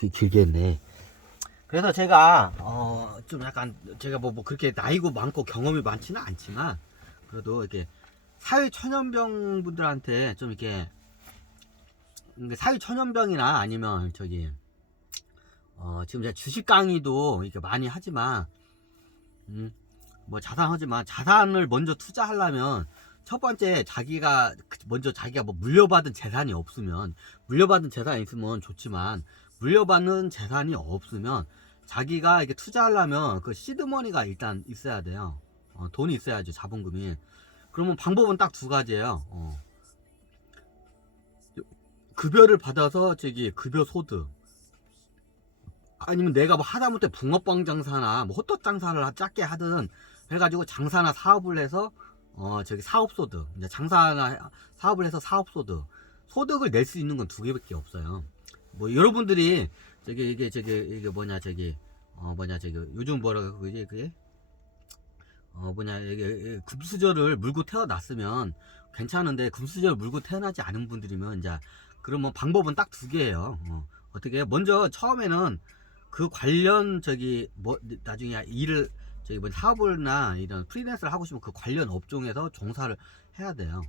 길게 했네. 그래서 제가 좀 약간 제가 뭐 그렇게 나이고 많고 경험이 많지는 않지만 그래도 이렇게 사회 천연병 분들한테 좀 이렇게 사회 천연병이나 아니면 저기 지금 제가 주식 강의도 이렇게 많이 하지만 뭐 자산하지만 자산을 먼저 투자하려면 첫 번째 자기가 뭐 물려받은 재산이 없으면, 물려받은 재산이 있으면 좋지만 물려받는 재산이 없으면 자기가 이렇게 투자하려면 그 시드머니가 일단 있어야 돼요. 돈이 있어야죠, 자본금이. 그러면 방법은 딱 두 가지예요. 급여를 받아서 저기 급여 소득, 아니면 내가 뭐 하다못해 붕어빵 장사나 뭐 호떡 장사를 작게 하든 해가지고 장사나 사업을 해서 저기 사업소득, 이제 장사나 사업을 해서 사업소득, 소득을 낼 수 있는 건 두 개밖에 없어요. 뭐 여러분들이 이게 뭐냐 저기 요즘 뭐라고 그게 뭐냐 이게 금수저를 물고 태어났으면 괜찮은데, 금수저를 물고 태어나지 않은 분들이면 이제 그러면 방법은 딱 두 개예요. 어떻게 먼저 처음에는 그 관련 저기 뭐 나중에 일을 저기 뭐 사업을나 이런 프리랜서를 하고 싶으면 그 관련 업종에서 종사를 해야 돼요.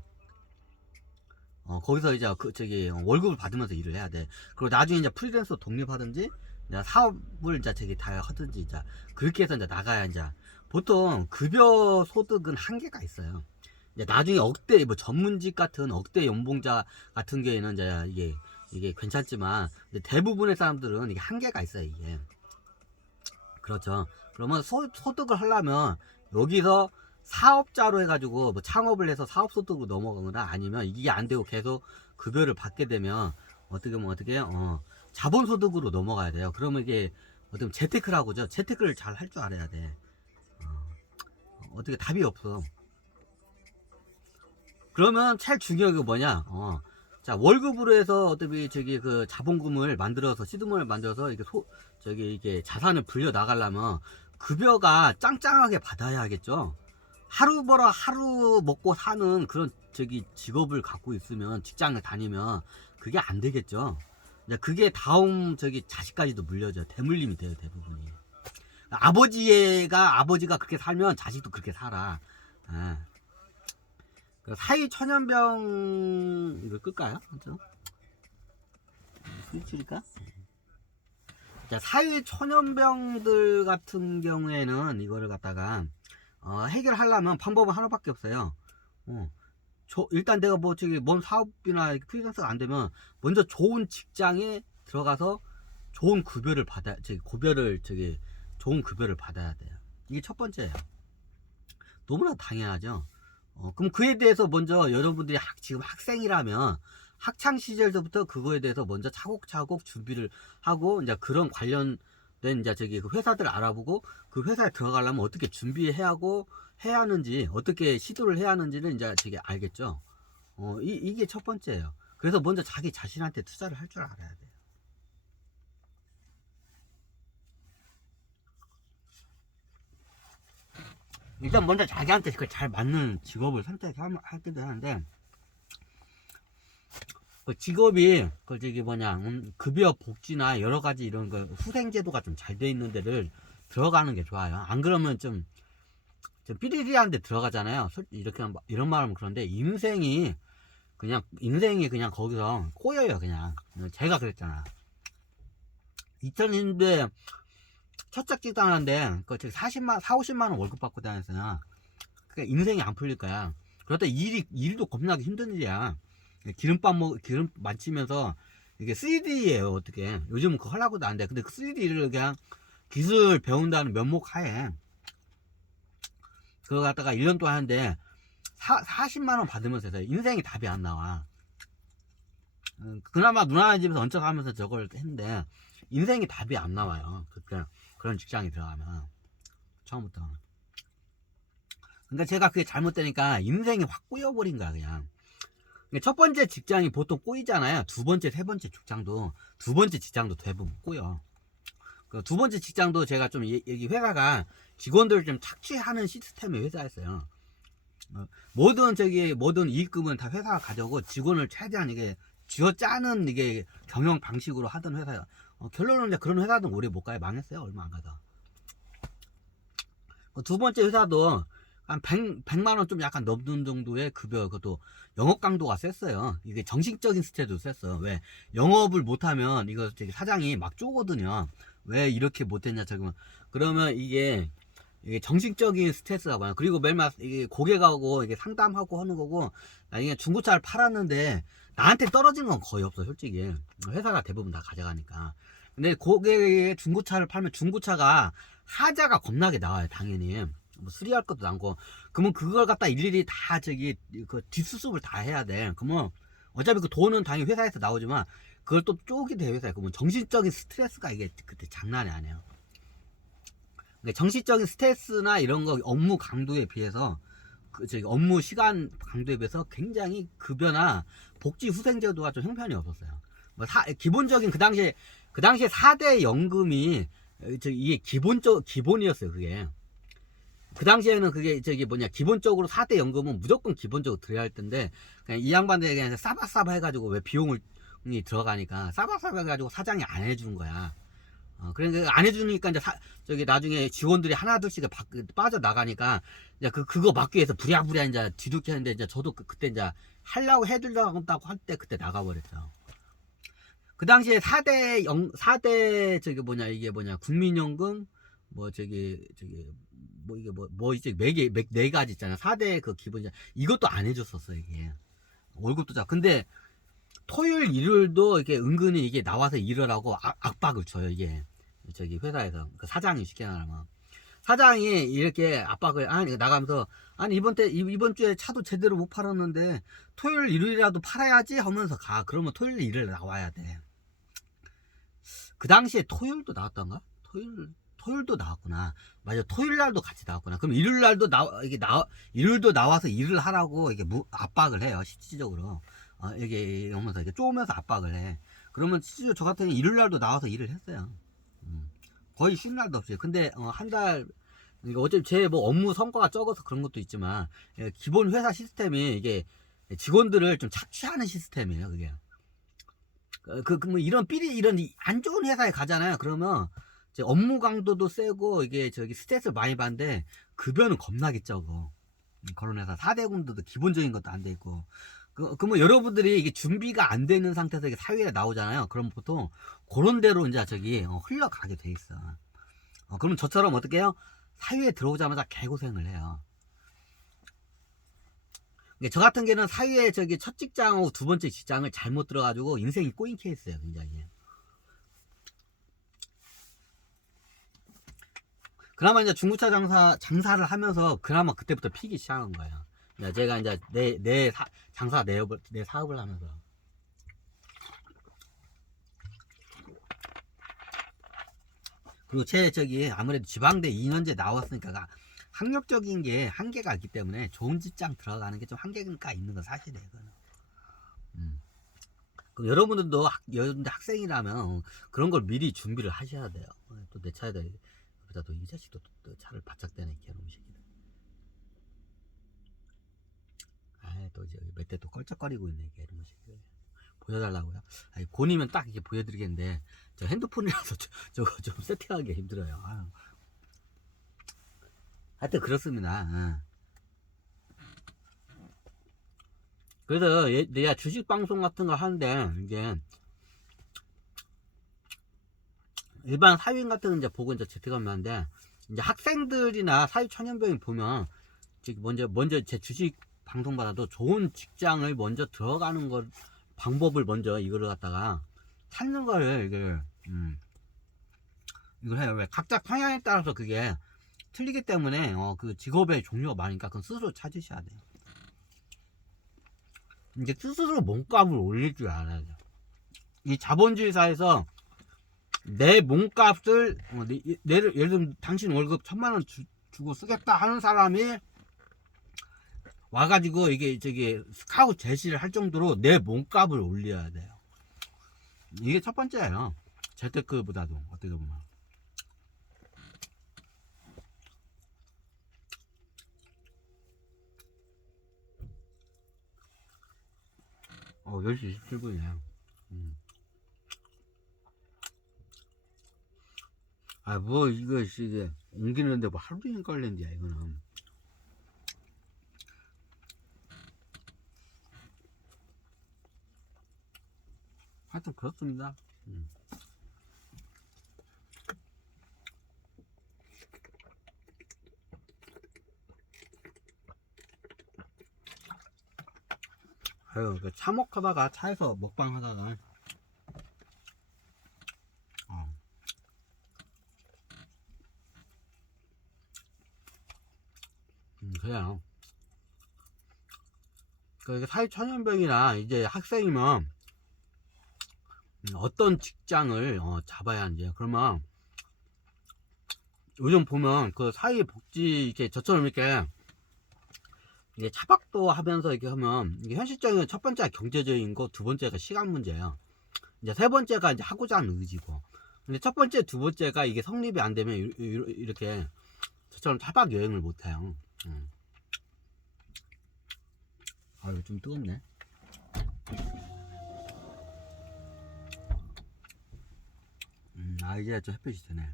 거기서 이제 그 저기 월급을 받으면서 일을 해야 돼. 그리고 나중에 이제 프리랜서 독립하든지 이제 사업을 이제 저기 다 하든지 이제 그렇게 해서 이제 나가야 이제 보통 급여 소득은 한계가 있어요. 이제 나중에 억대 뭐 전문직 같은 억대 연봉자 같은 경우에는 이제 이게 괜찮지만 대부분의 사람들은 이게 한계가 있어요, 이게. 그렇죠. 그러면 소득을 하려면 여기서 사업자로 해가지고 뭐 창업을 해서 사업소득으로 넘어가거나 아니면 이게 안 되고 계속 급여를 받게 되면 어떻게 자본소득으로 넘어가야 돼요. 그러면 이게 어떻게 재테크라고 하죠. 재테크를 잘 할 줄 알아야 돼. 어떻게 답이 없어. 그러면 제일 중요한 게 뭐냐? 자, 월급으로 해서 어차피 저기 그 자본금을 만들어서 시드머니를 만들어서 이게 이게 자산을 불려 나가려면 급여가 짱짱하게 받아야 하겠죠. 하루 벌어 하루 먹고 사는 그런 저기 직업을 갖고 있으면, 직장을 다니면 그게 안 되겠죠. 이제 그게 다음 저기 자식까지도 물려져요. 대물림이 돼요, 대부분이. 아버지가 그렇게 살면 자식도 그렇게 살아. 예. 사회 천연병 이거 끌까요? 그렇죠? 스위치일까? 자, 사회 천연병들 같은 경우에는 이거를 갖다가 해결하려면 방법은 하나밖에 없어요. 일단 내가 뭐 저기 뭔 사업이나 프리랜서가 안 되면 먼저 좋은 직장에 들어가서 좋은 급여를 좋은 급여를 받아야 돼요. 이게 첫 번째예요. 너무나 당연하죠. 그럼 그에 대해서 먼저 여러분들이 지금 학생이라면 학창 시절부터 그거에 대해서 먼저 차곡차곡 준비를 하고, 이제 그런 관련된 이제 저기 그 회사들 알아보고 그 회사에 들어가려면 어떻게 준비해야 하고 해야 하는지, 어떻게 시도를 해야 하는지를 이제 저기 알겠죠. 이게 첫 번째예요. 그래서 먼저 자기 자신한테 투자를 할 줄 알아야 돼요. 일단 먼저 자기한테 잘 맞는 직업을 선택하기도 하는데, 그 직업이 급여 복지나 여러 가지 이런 거 후생제도가 좀 잘 돼 있는 데를 들어가는 게 좋아요. 안 그러면 좀 삐리리한 데 들어가잖아요. 이렇게 이런 말 하면 그런데 인생이 그냥 거기서 꼬여요. 그냥 제가 그랬잖아. 2000년대 첫 직장 하는데 그 50만 원 월급 받고 다녔어요. 그러니까 인생이 안 풀릴 거야. 그러다 일도 겁나게 힘든 일이야. 기름 만치면서 이게 3D예요. 어떻게 요즘은 그거 하려고도 안 돼. 근데 그 3D를 그냥 기술 배운다는 면목 하에 그거 갖다가 1년 동안 하는데 40만 원 받으면서 해서 인생이 답이 안 나와. 그나마 누나네 집에서 얹혀가면서 저걸 했는데 인생이 답이 안 나와요. 그런 직장에 들어가면 처음부터. 그러니까 제가 그게 잘못되니까 인생이 확 꼬여버린 거야. 그냥 첫 번째 직장이 보통 꼬이잖아요. 두 번째 직장도 대부분 꼬여. 그 두 번째 직장도 제가 좀 여기 회사가 직원들을 좀 착취하는 시스템의 회사였어요. 모든 이익금은 다 회사가 가져오고 직원을 최대한 이게 쥐어 짜는 이게 경영 방식으로 하던 회사야. 결론은 이제 그런 회사는 오래 못 가요. 망했어요. 얼마 안 가다. 두 번째 회사도 한 100만 원 좀 약간 넘는 정도의 급여, 그것도 영업 강도가 셌어요. 이게 정신적인 스트레스도 셌어. 왜? 영업을 못하면 이거 저기 사장이 막 쪼거든요. 왜 이렇게 못했냐, 저기. 그러면 이게 정신적인 스트레스가 많아요. 그리고 매일마다 이게 고객하고 이게 상담하고 하는 거고, 나중에 중고차를 팔았는데 나한테 떨어진 건 거의 없어, 솔직히. 회사가 대부분 다 가져가니까. 근데 고객의 중고차를 팔면 중고차가 하자가 겁나게 나와요, 당연히. 뭐 수리할 것도 많고. 그러면 그걸 갖다 일일이 다 저기 그 뒷수습을 다 해야 돼. 그러면 어차피 그 돈은 당연히 회사에서 나오지만 그걸 또 쪼개 돼, 회사에. 그러면 정신적인 스트레스가 이게 그때 장난이 아니에요. 정신적인 스트레스나 이런 거 업무 강도에 비해서 그 저기 업무 시간 강도에 비해서 굉장히 급여나 복지 후생 제도가 좀 형편이 없었어요. 뭐 기본적인 그 당시에 4대 연금이 이게 기본이었어요. 그게 그 당시에는 그게 저기 뭐냐, 기본적으로 4대 연금은 무조건 기본적으로 들어야 할 텐데 그냥 이 양반들에게 그냥 싸바싸바 해가지고, 왜 비용이 들어가니까 싸바싸바 해가지고 사장이 안 해주는 거야. 그러니까 안 해주니까 이제 저기 나중에 직원들이 하나둘씩 빠져나가니까 이제 그거 막기 위해서 부랴부랴 이제 뒤늦게 했는데, 이제 저도 그때 이제 하려고 해주려고 할 때 그때 나가버렸죠. 그 당시에 4대 저기 뭐냐, 이게 뭐냐, 국민연금, 뭐 저기 뭐 이게 뭐 이제 네 가지 있잖아. 4대 그 기본이잖아. 이것도 안 해줬었어, 이게. 월급도 자. 근데 토요일 일요일도 이게 은근히 이게 나와서 일을 하고 압박을 줘요, 이게. 저기 회사에서 그 사장이 쉽게 말하면 사장이 이렇게 압박을 나가면서, 아니 이번 주에 차도 제대로 못 팔았는데 토요일 일요일이라도 팔아야지 하면서 가. 그러면 토요일 일요일 나와야 돼. 그 당시에 토요일도 나왔던가? 토요일도 나왔구나. 맞아, 토요일 날도 같이 나왔구나. 그럼 일요일 날도 일요일도 나와서 일을 하라고 이게 압박을 해요, 실질적으로. 이게 오면서 이게 쪼면서 압박을 해. 그러면 실제로 저 같은 경우 일요일 날도 나와서 일을 했어요. 거의 쉬는 날도 없어요. 근데 한 달, 어차피 제 뭐 업무 성과가 적어서 그런 것도 있지만, 기본 회사 시스템이 이게 직원들을 좀 착취하는 시스템이에요, 그게. 뭐 이런 안 좋은 회사에 가잖아요. 그러면 이제 업무 강도도 세고 이게 저기 스트레스를 많이 받는데 급여는 겁나게 적어. 그런 회사 4대 군도도 기본적인 것도 안 돼 있고. 그러면 여러분들이 이게 준비가 안 되는 상태에서 이게 사회에 나오잖아요. 그럼 보통 그런 대로 이제 저기 흘러가게 돼 있어. 그러면 저처럼 어떻게 해요? 사회에 들어오자마자 개고생을 해요. 저 같은 경우는 사회에 저기 첫 직장하고 두 번째 직장을 잘못 들어가지고 인생이 꼬인 케이스예요, 굉장히. 그나마 이제 중고차 장사를 하면서 그나마 그때부터 피기 시작한 거예요. 제가 이제 내 사업을 하면서. 그리고 저기 아무래도 지방대 2년제 나왔으니까 학력적인 게 한계가 있기 때문에 좋은 직장 들어가는 게 좀 한계가 있는 건 사실이에요. 그럼 여러분들도 학생이라면 그런 걸 미리 준비를 하셔야 돼요. 또 내 차에다 또 이 자식도 또 차를 바짝 대네, 개놈 새끼들. 또 이제 몇 대 또 껄쩍거리고 있네, 개놈 새끼들. 보여달라고요? 아니, 곤이면 딱 이렇게 보여드리겠는데 저 핸드폰이라서 저거 좀 세팅하기 힘들어요. 하여튼 그렇습니다. 그래서 내가 주식 방송 같은 거 하는데 이게 일반 사회인 같은 거 이제 보고 이제 재택하면 하는데, 이제 학생들이나 사회초년병이 보면 먼저 제 주식 방송 받아도 좋은 직장을 먼저 들어가는 걸 방법을 먼저 이거를 갖다가 찾는 거를 이걸 해요. 왜? 각자 성향에 따라서 그게 틀리기 때문에 그 직업의 종류가 많으니까 그건 스스로 찾으셔야 돼요. 이제 스스로 몸값을 올릴 줄 알아야 돼요. 이 자본주의 사회에서 내 몸값을 예를 들면 당신 월급 1000만원 주고 쓰겠다 하는 사람이 와가지고 이게 저기 스카우트 제시를 할 정도로 내 몸값을 올려야 돼요. 이게 첫 번째예요. 재테크보다도 어떻게 보면. 10시 27분이에요. 뭐, 이게, 옮기는데 뭐 하루 종일 걸린디야, 이거는. 하여튼, 그렇습니다. 아유, 차먹하다가, 차에서 먹방 하다가, 그래요. 사회초년병이나 이제 학생이면 어떤 직장을 잡아야 하는지. 그러면 요즘 보면 그 사회복지 이렇게 저처럼 이렇게 이게 차박도 하면서 이렇게 하면 이게 현실적인 첫 번째가 경제적인 거, 두 번째가 시간 문제예요. 이제 세 번째가 이제 하고자 하는 의지고. 근데 첫 번째, 두 번째가 이게 성립이 안 되면 이렇게 저처럼 차박 여행을 못 해요. 아유, 좀 뜨겁네. 이제 좀 햇볕이 되네.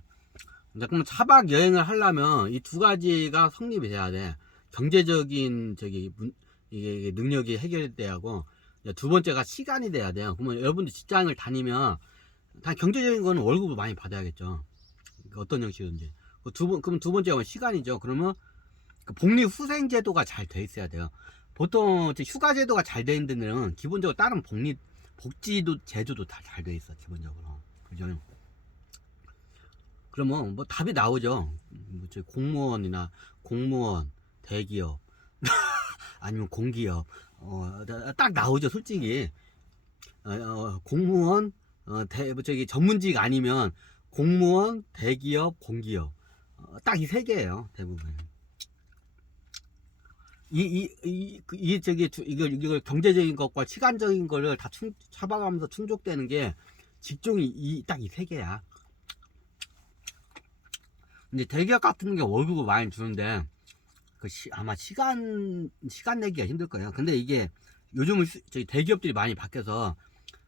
그럼 차박 여행을 하려면 이 두 가지가 성립이 돼야 돼. 경제적인 이게 능력이 해결돼야 하고, 두 번째가 시간이 돼야 돼요. 그러면 여러분들 직장을 다니면 다 경제적인 거는 월급을 많이 받아야겠죠. 어떤 형식인지. 그럼 두 번째가 시간이죠. 그러면 복리후생 제도가 잘 돼 있어야 돼요. 보통 휴가 제도가 잘 돼 있는 데는 기본적으로 다른 복지도 제도도 다 잘 돼 있어, 기본적으로. 그죠? 그러면 뭐 답이 나오죠. 공무원, 대기업 아니면 공기업 딱 나오죠, 솔직히. 공무원, 전문직 아니면 공무원, 대기업, 공기업 딱 이 세 개예요, 대부분. 이걸 경제적인 것과 시간적인 거를 다 잡아가면서 충족되는 게 직종이 딱 이 세 개야. 근데 대기업 같은 게 월급을 많이 주는데 아마 시간 내기가 힘들 거예요. 근데 이게 요즘은 저희 대기업들이 많이 바뀌어서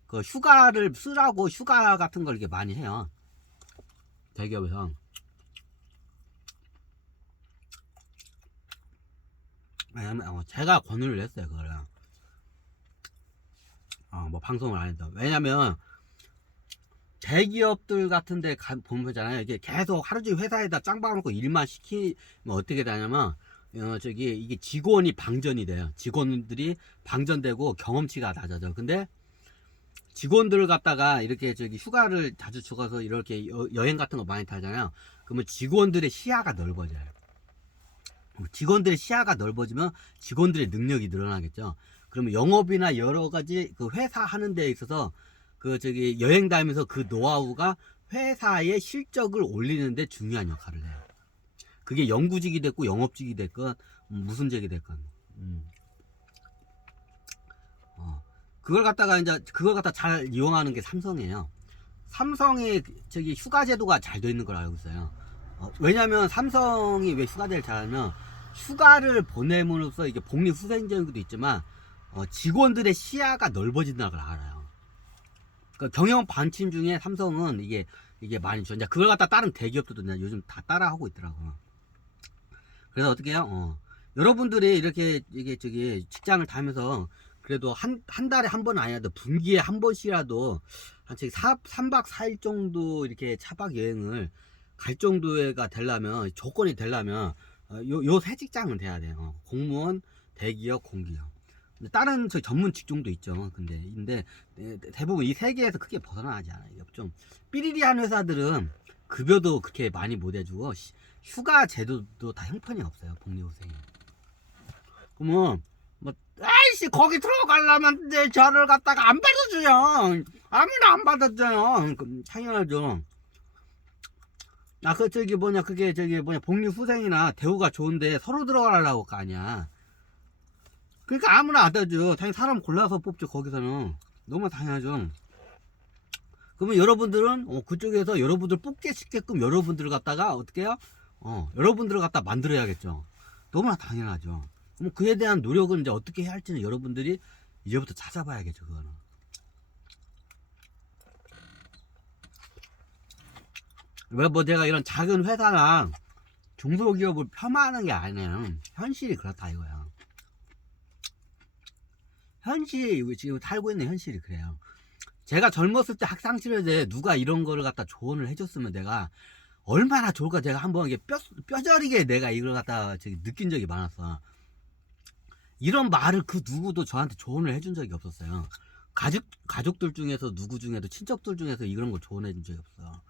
그 휴가를 쓰라고 휴가 같은 걸 이렇게 많이 해요, 대기업에서. 왜냐면 제가 권유를 했어요, 그거를. 뭐 방송을 안 해도. 왜냐면 대기업들 같은 데 보면잖아요, 이게 계속 하루 종일 회사에다 짱 박아놓고 일만 시키면 어떻게 되냐면 이게 직원이 방전이 돼요. 직원들이 방전되고 경험치가 낮아져. 근데 직원들을 갖다가 이렇게 휴가를 자주 죽어서 이렇게 여행 같은 거 많이 타잖아요. 그러면 직원들의 시야가 넓어져요. 직원들의 시야가 넓어지면 직원들의 능력이 늘어나겠죠. 그러면 영업이나 여러 가지 그 회사 하는 데에 있어서 여행 다니면서 그 노하우가 회사의 실적을 올리는데 중요한 역할을 해요. 그게 연구직이 됐고 영업직이 됐건 무슨 직이 됐건. 그걸 갖다 잘 이용하는 게 삼성이에요. 삼성이 휴가 제도가 잘 돼 있는 걸 알고 있어요. 왜냐면 삼성이 왜 휴가제를 잘하면 휴가를 보냄으로써 이게 복리후생적인 것도 있지만 직원들의 시야가 넓어진다는 걸 알아요. 그러니까 경영 반침 중에 삼성은 이게 많이 줘. 이제 그걸 갖다 다른 대기업들도 요즘 다 따라하고 있더라고. 그래서 어떻게 해요? 여러분들이 이렇게 직장을 다니면서 그래도 한 달에 한 번 아니라도 분기에 한 번씩이라도 한 3박 4일 정도 이렇게 차박 여행을 갈 정도가 되려면, 조건이 되려면 요 세 직장은 돼야 돼요. 공무원, 대기업, 공기업. 다른 전문 직종도 있죠. 근데 대부분 이 세 개에서 크게 벗어나지 않아요. 좀 삐리리한 회사들은 급여도 그렇게 많이 못 해주고 휴가 제도도 다 형편이 없어요, 복리후생이. 그러면 아이씨 거기 들어가려면 내 저를 갖다가 안 받아줘요. 아무나 안 받아줘요. 당연하죠. 복리후생이나 대우가 좋은데 서로 들어가려고 할 거 아니야. 그러니까 아무나 안 받아줘. 당연히 사람 골라서 뽑죠, 거기서는. 너무 당연하죠. 그러면 여러분들은 그쪽에서 여러분들 뽑게 시게끔 여러분들을 갖다가 어떻게 해요? 여러분들을 갖다 만들어야겠죠. 너무나 당연하죠. 그럼 그에 대한 노력은 이제 어떻게 해야 할지는 여러분들이 이제부터 찾아봐야겠죠 그거는. 왜 뭐 내가 이런 작은 회사나 중소기업을 폄하하는 게 아니에요. 현실이 그렇다 이거야. 현실이 지금 살고 있는 현실이 그래요. 제가 젊었을 때 학창시절에 누가 이런 거를 갖다 조언을 해줬으면 내가 얼마나 좋을까. 제가 한번 이게 뼈저리게 내가 이걸 갖다 느낀 적이 많았어. 이런 말을 그 누구도 저한테 조언을 해준 적이 없었어요. 가족들 중에서 누구 중에도 친척들 중에서 이런 걸 조언해 준 적이 없어.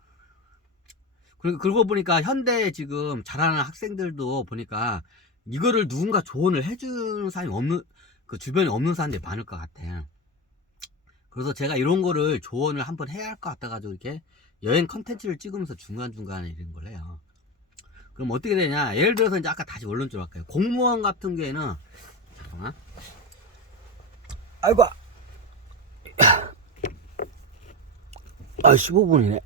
그러고 보니까 현대 지금 자라는 학생들도 보니까 이거를 누군가 조언을 해주는 사람이 없는, 그 주변에 없는 사람들이 많을 것 같아. 그래서 제가 이런 거를 조언을 한번 해야 할 것 같아가지고 이렇게 여행 컨텐츠를 찍으면서 중간중간에 이런 걸 해요. 그럼 어떻게 되냐, 예를 들어서 이제 아까 다시 원론적으로 할까요. 공무원 같은 경우에는, 잠깐만, 아이고, 15분이네